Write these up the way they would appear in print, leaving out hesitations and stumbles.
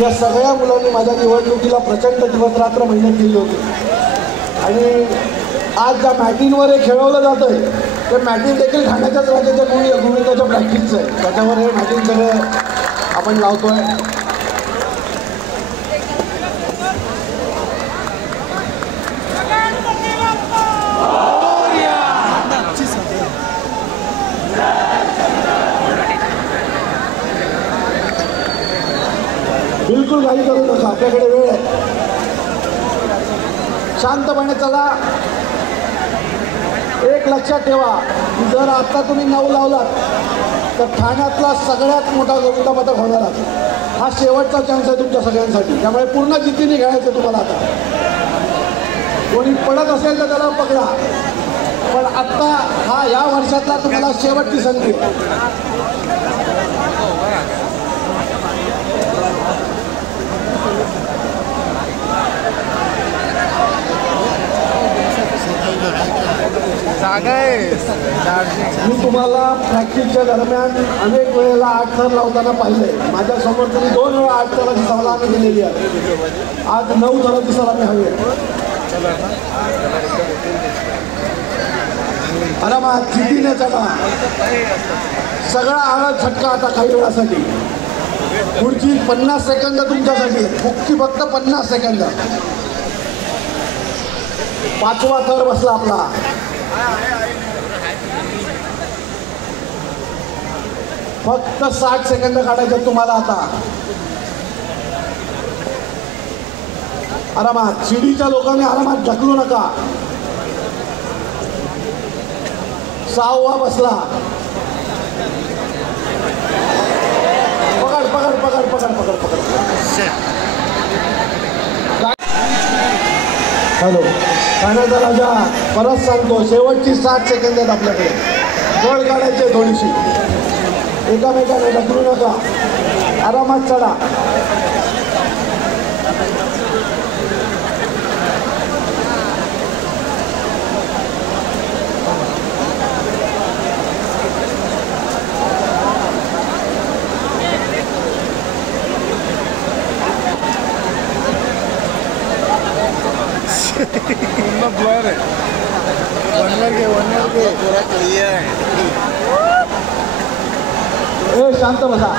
या सगळ्या मुलांनी माझ्या निवडणुकीला प्रचंड दिवस रात्र मेहनत केली होती आणि आज ज्या मॅटिनवर हे खेळवलं जातं आहे ते मॅटिन देखील ठाण्याच्याच राजाच्या गुणिताच्या प्रॅक्टिसचं आहे. त्याच्यावर हे मॅटिन सगळं आपण लावतो आहे. बिलकुल घाई करू नका, आपल्याकडे वेळ आहे. शांतपणे चला. एक लक्षात ठेवा की जर आता तुम्ही 9 लावलात तर ठाण्यातला सगळ्यात मोठा गोविंदा पथक होणार आहे. हा शेवटचा चान्स आहे तुमच्या सगळ्यांसाठी, त्यामुळे पूर्ण जिद्दीने खेळायचं तुम्हाला. आता कोणी पडत असेल तर त्याला पकडा, पण आत्ता हा या वर्षातला तुम्हाला शेवटची संधी. मी तुम्हाला प्रॅक्टिसच्या दरम्यान अनेक वेळेला 8 थर लावताना पाहिलंय. माझ्यासमोर तुम्ही 2 वेळा 8 थराची सवला आम्ही दिलेली आहे. आज 9 थराची सवल आम्ही हवी आहे. आरामात जिद्दीने चढा. सगळा आळस झटका आता काही वेळासाठी. पुढची 50 सेकंद तुमच्यासाठी, फक्त 50 सेकंद. 5वा थर बसला आपला. फक्त 60 सेकंद काढायचे तुम्हाला आता. आरामात. शिडीच्या लोकांनी आरामात ढकलू नका. 6वा बसला. पकड पकड पकड पकड पकड पकड. हॅलो, ठाण्याचा राजा. परत सांगतो, शेवटची 60 सेकंद आहेत आपल्याकडे. गड काढायचे थोडीशी. एकामेकाने ढकलू नका. आरामात चढा. ब्लर है. वन के पूरा क्लियर है. ए शांत बसा,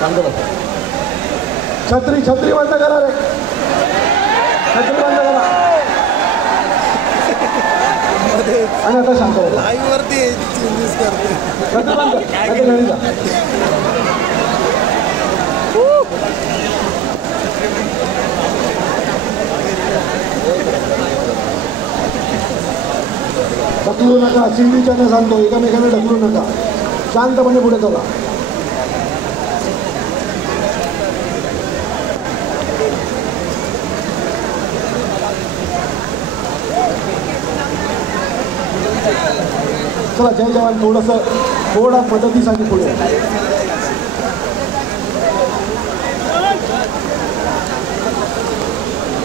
शांत बसा. छत्री छत्री बंद करा रे. छत्री बंद करा. आणि आता शांत बसा. लाईव्ह वरती चेंजेस करते. छत्री बंद कर. आता घरी जा. ढकलू नका. चिंडीच्याने सांगतो, एकामेकाने ढकलू नका. शांतपणे पुढे चला. चला जय जवान. थोडा मदतीसाठी पुढे.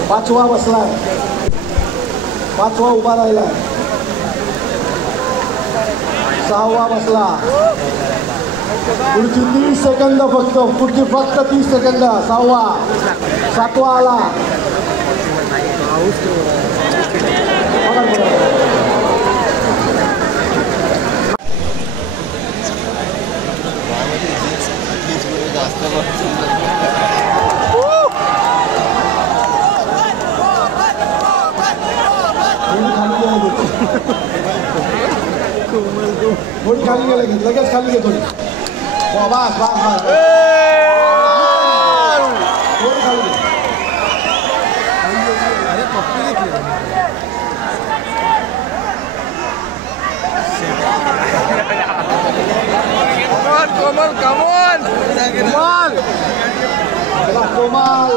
5वा बसलाय. 5वा उभा राहिलाय. 6वा बसला. पुढची 30 सेकंद फक्त. पुढची फक्त 30 सेकंद. 6वा. 7वा आला. थोडी खाली गेला घेत. लगेच खाली घेतो. बस बस बस. थोडी खाली घे. अरे पप्पी घेतली. कोमल कमॉन. कोमल.